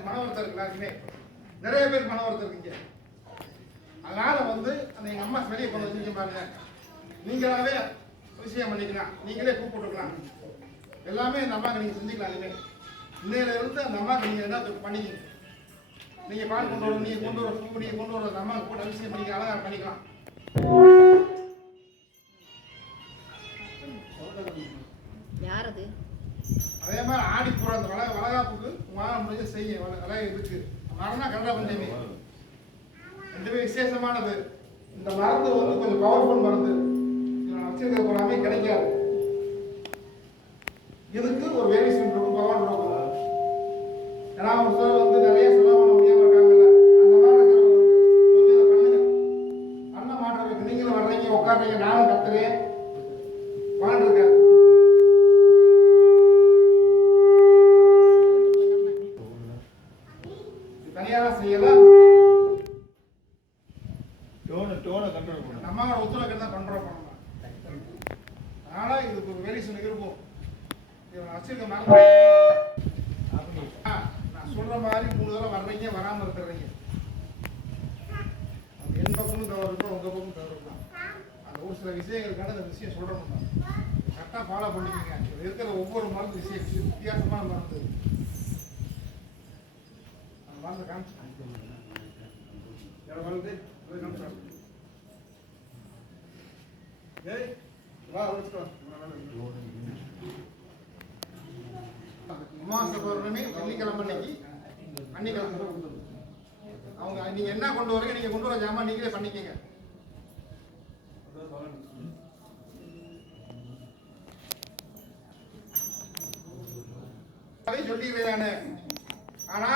எனக்கு மன வருத்தம் இருக்கு. எல்லாருக்குமே நிறைய பேருக்கு மன வருத்தம் இருக்குங்க. அதனால வந்து அந்த எங்கள் அம்மா வெளியே கொண்டு வச்சுக்க பாருங்க. நீங்களாவே விஷயம் பண்ணிக்கலாம், நீங்களே கூப்பிட்டுக்கலாம். எல்லாமே அந்த அம்மாவுக்கு நீங்கள் செஞ்சுக்கலாம். இனிமேல் இன்னையில இருந்து அந்த அம்மாவுக்கு நீங்கள் என்ன பண்ணிக்கிங்க. நீங்கள் பால் கொண்டு வர, நீங்கள் கொண்டு வர பூ, நீங்கள் கொண்டு வர அந்த அம்மாவுக்கு போட்டு விஷயம் பண்ணிக்க அழகாக பண்ணிக்கலாம். யார் அது? அதே மாதிரி ஆடி போகிற அந்த வளகாப்புக்கு வாரம் முடிஞ்சு செய்ய வளை இருக்கு. மரம்னா கண்டா பஞ்சமி ரெண்டுமே விசேஷமானது. இந்த மருந்து வந்து கொஞ்சம் பவர்ஃபுல் மருந்து. நான் வச்சிருக்க போனாமே கிடைக்காது. இதுக்கு ஒரு வேரியேஷன் இருக்கும், பவர் இருக்கும். ஏன்னா அவங்க சார் வந்து நிறைய செலவு பண்ண முடியாம இருக்காங்கல்ல, அந்த மாதிரி கொஞ்சம் பண்ணுங்க. பண்ண மாட்டேன். நீங்களும் வர்றீங்க, உட்காடுறீங்க, நானும் கத்துறேன், வாழ்ந்துருக்கேன். தனியார செய்யலாம். நம்ம ஒத்துழைக்க தான் பண்றோம். அதனால இதுக்கு ஒரு வேரியேஷன் இருக்கும். வச்சிருக்க மாதிரி நான் சொல்ற மாதிரி 3 தடவை வர்றீங்க, வராமல் இருக்கிறீங்க. என் பக்கமும் தவறு இருக்கும், உங்க பக்கமும் தவறு இருக்கும். அந்த ஒரு சில விஷயங்களுக்கான அந்த விஷயம் சொல்றோம். கரெக்டாக ஃபாலோ பண்ணிக்கோங்க. இருக்கிற ஒவ்வொரு மருந்து விஷயம் வித்தியாசமான மருந்து. அந்த மருந்து காமிச்சு மருந்து ஏய் வா வச்சுக்கோ. அமாவாசை பௌர்ணமி வெள்ளிக்கிழமை அன்னைக்கு பண்ணிக்கலாம். அவங்க நீங்க என்ன கொண்டு வரீங்க, நீங்க கொண்டு வர ஜாமான் நீங்களே பண்ணிக்கங்க. சொல்லிடுறேன். ஆனா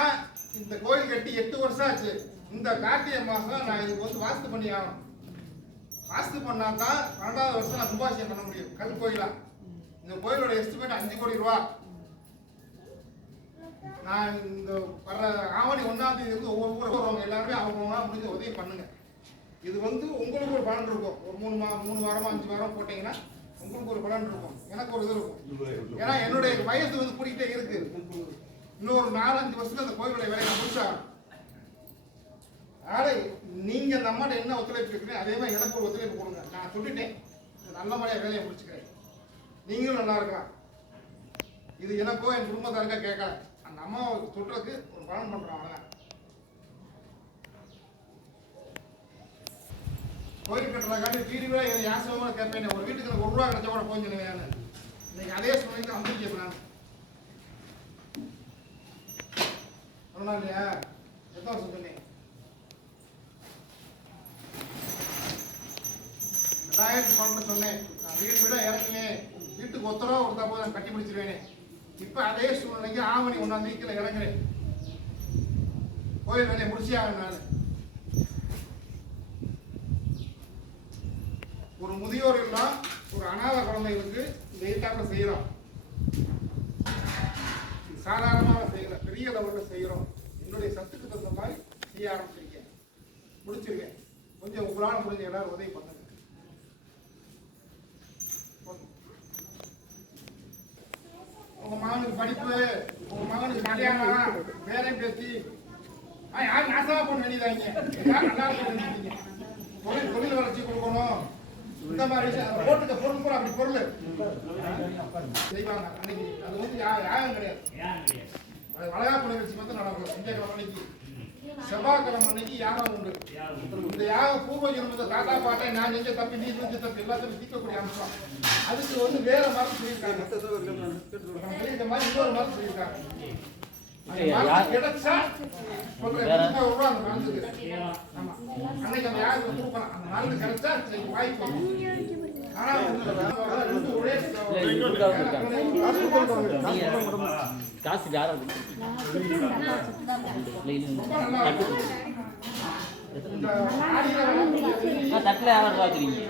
இந்த கோயில் கட்டி 8 வருஷம் ஆச்சு. இந்த கார்த்திகை மாசம் நான் இதுக்கு வந்து வாஸ்து பண்ணி ஆகணும். வாஸ்து பண்ணா தான் 12வது வருஷம் நான் கும்பாபிஷேகம் பண்ண முடியும். கல் கோயிலா இந்த கோயிலோட எஸ்டிமேட் 5 கோடி ரூபா. நான் இந்த வர்ற ஆவணி 1ஆம் தேதி இருந்து ஒவ்வொரு ஊர் வருவாங்க. எல்லாருமே அவங்க முடிஞ்ச உதவி பண்ணுங்க. இது வந்து உங்களுக்கு ஒரு பலன் இருக்கும். ஒரு 3 வாரமா 5 வாரம் போட்டீங்கன்னா உங்களுக்கு ஒரு பலன் இருக்கும், எனக்கு ஒரு இது இருக்கும். ஏன்னா என்னுடைய வயசு வந்து கூட்டிகிட்டே இருக்கு. இன்னொரு 4-5 வருஷத்துல அந்த கோயிலுடைய வேலையை முடிச்சாகணும். அதனால நீங்க அந்த அம்மாட்ட என்ன ஒத்துழைப்பு இருக்கிறீங்க அதே மாதிரி எனக்கு ஒரு ஒத்துழைப்பு கொடுங்க. நான் சொல்லிட்டேன், நல்ல மாதிரியா வேலையை முடிச்சுக்கிறேன். நீங்களும் நல்லா இருக்கலாம். இது எனக்கோ என் குடும்பத்தாருக்கா கேட்கல, அந்த அம்மாவை சொல்றதுக்கு ஒரு பலன் பண்றோம். அவ்வளவுதான். கோயில் கட்டுறதுக்காண்டி வீடு வீடா யாசகமா கேட்பேன். ஒரு வீட்டுக்கு எனக்கு 1 ரூபா கிடைச்சா கூட போய் சொல்லுவேன். இன்னைக்கு அதே சூழ்நிலைக்கு வந்துருக்கேன் நான். சொன்னா இல்லையா, எத்தனை வருஷம் சொன்னேன்? 2012 சொன்னேன். நான் வீடு வீடா இறங்கினேன். வீட்டுக்கு 1 ரூபா கொடுத்தா போது நான் கட்டி முடிச்சிருவேனே. இப்ப அதே சூழ்நிலைக்கு ஆவணி 1ஆம் தேதியில இறங்குறேன். கோயில் வேலையை முடிச்சே ஆகணும். நான் ஒரு முதியோர் எல்லாம் ஒரு அநாத குழந்தைகளுக்கு இந்த ஏற்பாட்டை செய்யறோம். சாதாரணமாக செய்யல, பெரிய லெவலில் செய்யறோம். என்னுடைய சத்துக்கு தகுந்த மாதிரி செய்ய ஆரம்பிச்சிருக்கேன், முடிச்சிருக்கேன். கொஞ்சம் உங்களால் முடிஞ்ச எல்லாரும் உதவி பண்ணுங்க. உங்க மகனுக்கு படிப்பு, உங்க மகனுக்கு கல்யாணம், வேலையும் பேசி யாரும் நாசமா போட வேண்டியதாங்க. நல்லா இருக்க தொழில் வளர்ச்சி கொடுக்கணும். இந்த மாதிரி விஷயம் போட்டுக்க பொருள் கூட அப்படி பொருள் செய்வாங்க அன்னைக்கு. அது வந்து யாகம் கிடையாது. வளகாப்பு நிகழ்ச்சி வந்து நடக்கும். திங்கட்கிழமை அன்னைக்கு, செவ்வாய்க்கிழமை அன்னைக்கு யாகம் உண்டு. இந்த யாகம் பூர்வ ஜென்மத்தை தாத்தா பாட்டை நான் செஞ்ச தப்பி நீ செஞ்ச தப்பி எல்லாத்தையும் தீர்க்கக்கூடிய அம்சம். அதுக்கு வந்து வேற மருந்து சொல்லியிருக்காங்க. இந்த மாதிரி இன்னொரு மருந்து சொல்லியிருக்காங்க. கிடைச்சா சொல்றேன், அந்த மருந்துக்கு. ஆமா, அன்னைக்கு அந்த யாருக்கு கொடுக்கலாம். அந்த மருந்து கிடைச்சா வாய்ப்பு. ஆனா காசு யாரும் தட்டில் யாரும் பார்க்குறீங்க?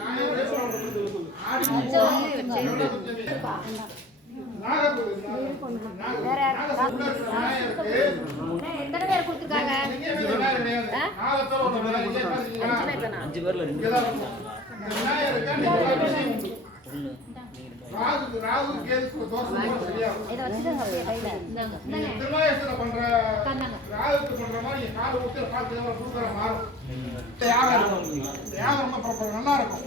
எத்தனை பேர் கொடுத்துருக்காங்க? 5 பேர்ல 2 ராகு கேது தோசை சரியா நீங்க கால் ஊத்தி கால் தேவை கொடுக்குற மாறும். யாகம் இருக்கும். யாகம் ரொம்ப நல்லா இருக்கும்.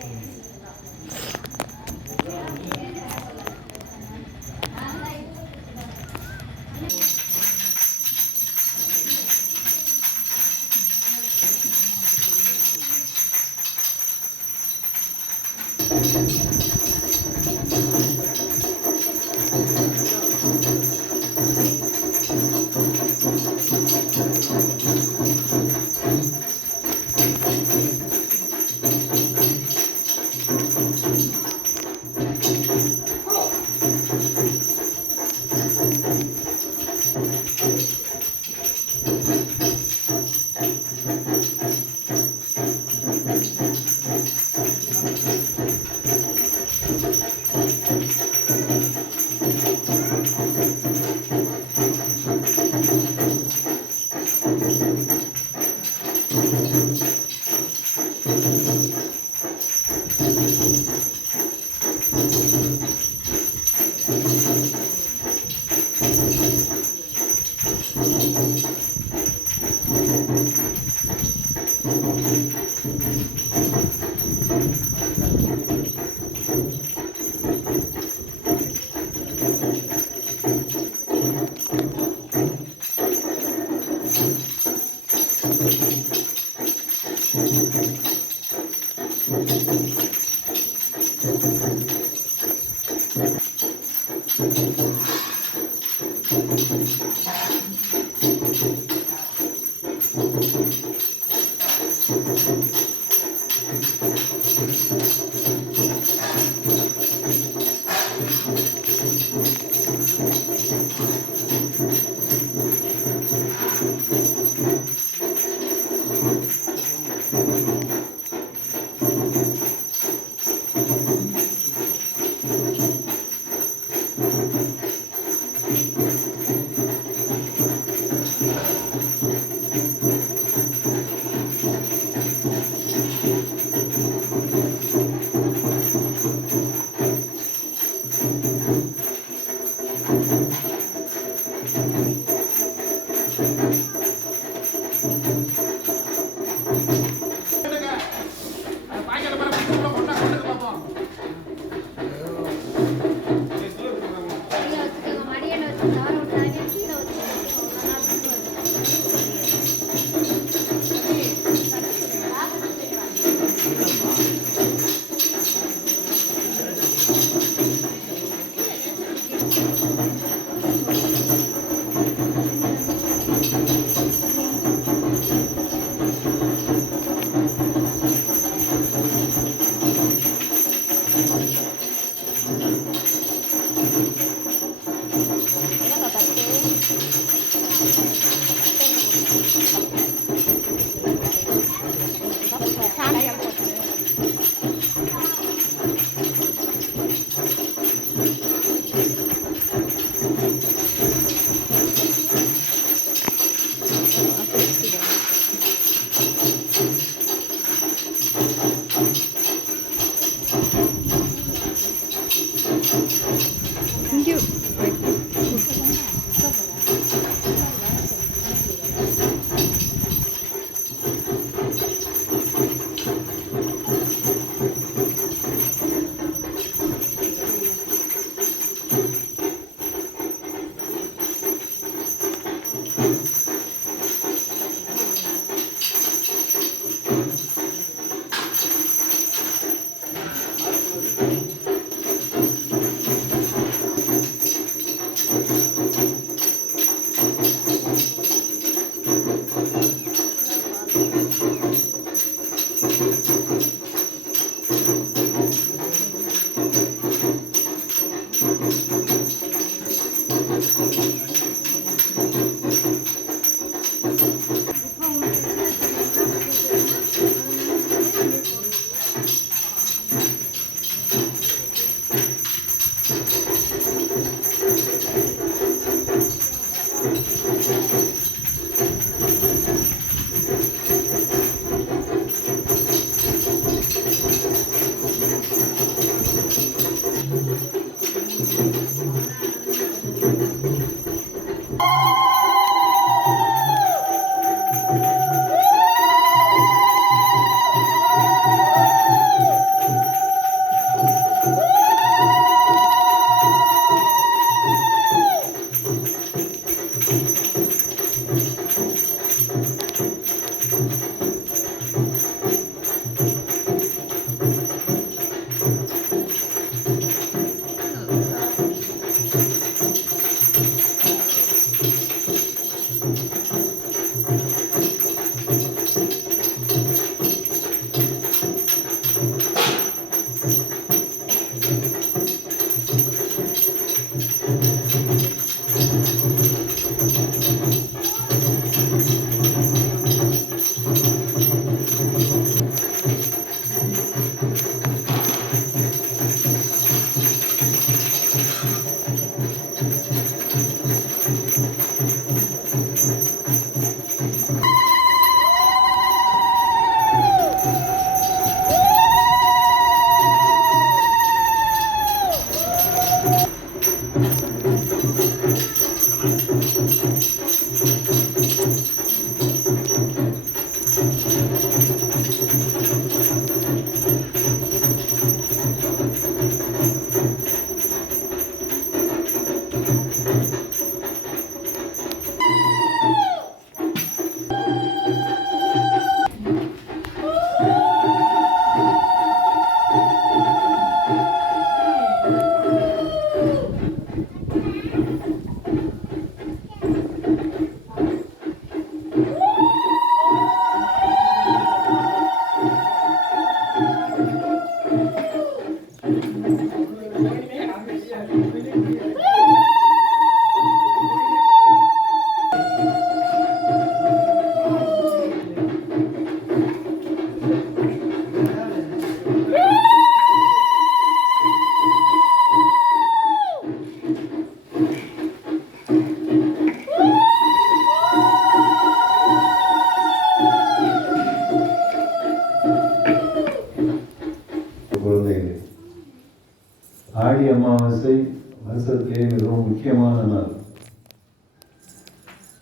முக்கியமான நாள்.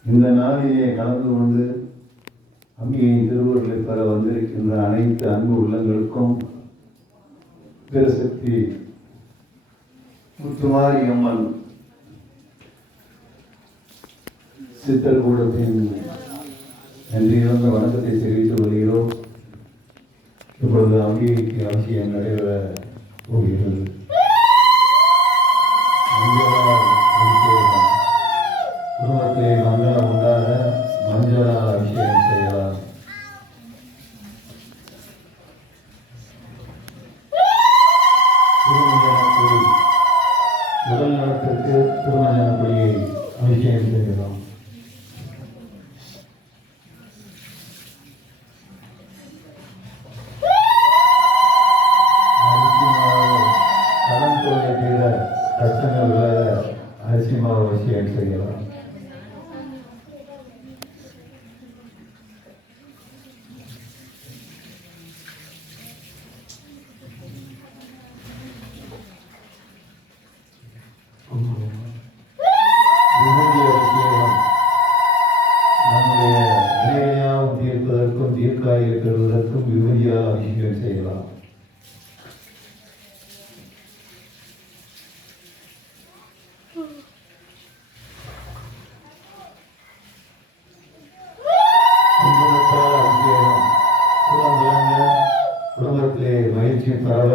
இந்த நாளிலே கலந்து கொண்டு அம்பிகையின் திருவருளை பெற வந்திருக்கின்ற அனைத்து அன்பு உள்ளங்களுக்கும் திருசக்தி முத்துமாரி அம்மன் சித்தர்கூடத்தின் நன்றியிழந்த வணக்கத்தை தெரிவித்து வருகிறோம். இப்பொழுது அம்பிகைக்கு அவசியம் நடைபெற போகிறது. குடும்பத்திலே மங்களம் உண்டாக மஞ்சளால் அபிஷேகம் செய்யலாம். திருமஞ்சனக்குடி உடல் நலத்திற்கு திருமஞ்சனக்குடியை அபிஷேகம் செய்யலாம். கடன் தொகை தீர கஷ்டங்கள் விளைய அரிசி மாவு அபிஷேகம் செய்யலாம். விபூதி அபிஷேகம் நம்முடைய வினையாவும் தீர்ப்பதற்கும் தீர்க்காயில் பெறுவதற்கும் விபூதியால் அபிஷேகம் செய்யலாம். குங்குமத்தால் அபிஷேகம் குலம் விளங்க குடும்பத்திலே மகிழ்ச்சி பரவ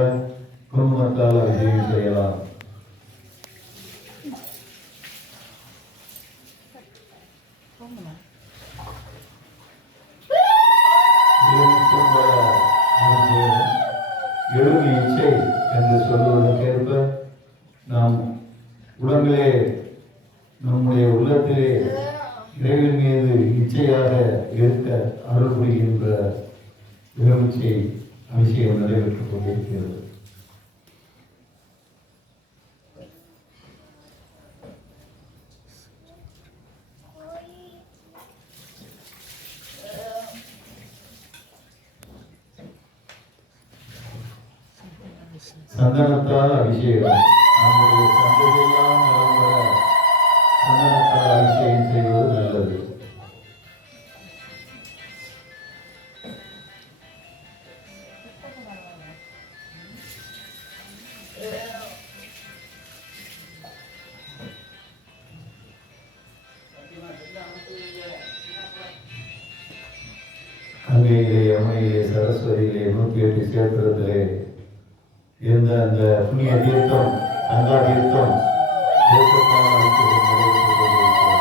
குங்குமத்தால் அபிஷேகம் செய்யலாம். எழுதி இச்சை என்று சொல்லுவதற்கேற்ப நாம் உடம்பிலே நம்முடைய உள்ளத்திலே இறைவன் மீது இச்சையாக இருக்க அருள் புரிகின்ற எழுச்சி அபிஷேகம் நடைபெற்றுக் கொண்டிருக்கிறது. சந்தனத்தால் அபிஷேகம் நம்முடைய சந்ததியெல்லாம் நலம் பெற சந்தனத்தால் அபிஷேகம் செய்வது நல்லது. கங்கையிலே யமுனையிலே சரஸ்வதியிலே 108 சேத்திரத்திலே இருந்த அந்த புண்ணிய தீர்த்தம் கங்கா தீர்த்தம் தீர்த்தத்தால் அபிஷேகம் நடைபெற்றுக் கொண்டிருக்கிறது.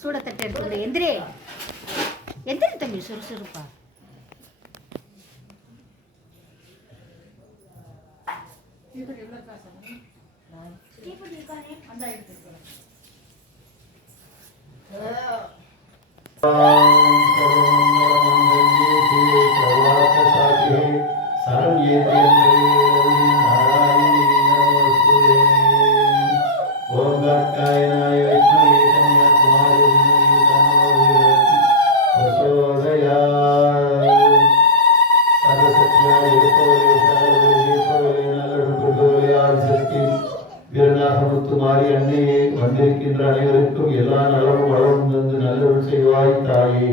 சூடத்தட்டை எடுத்துக்கிற எந்திரே எந்திரி தம்பி சுறுசுறுப்பா. முத்துமாரி அன்னையே வந்திருக்கின்ற அனைவருக்கும் எல்லா நலமும் வளமும் தந்து நல்லருள் செய்வாய் தாயே.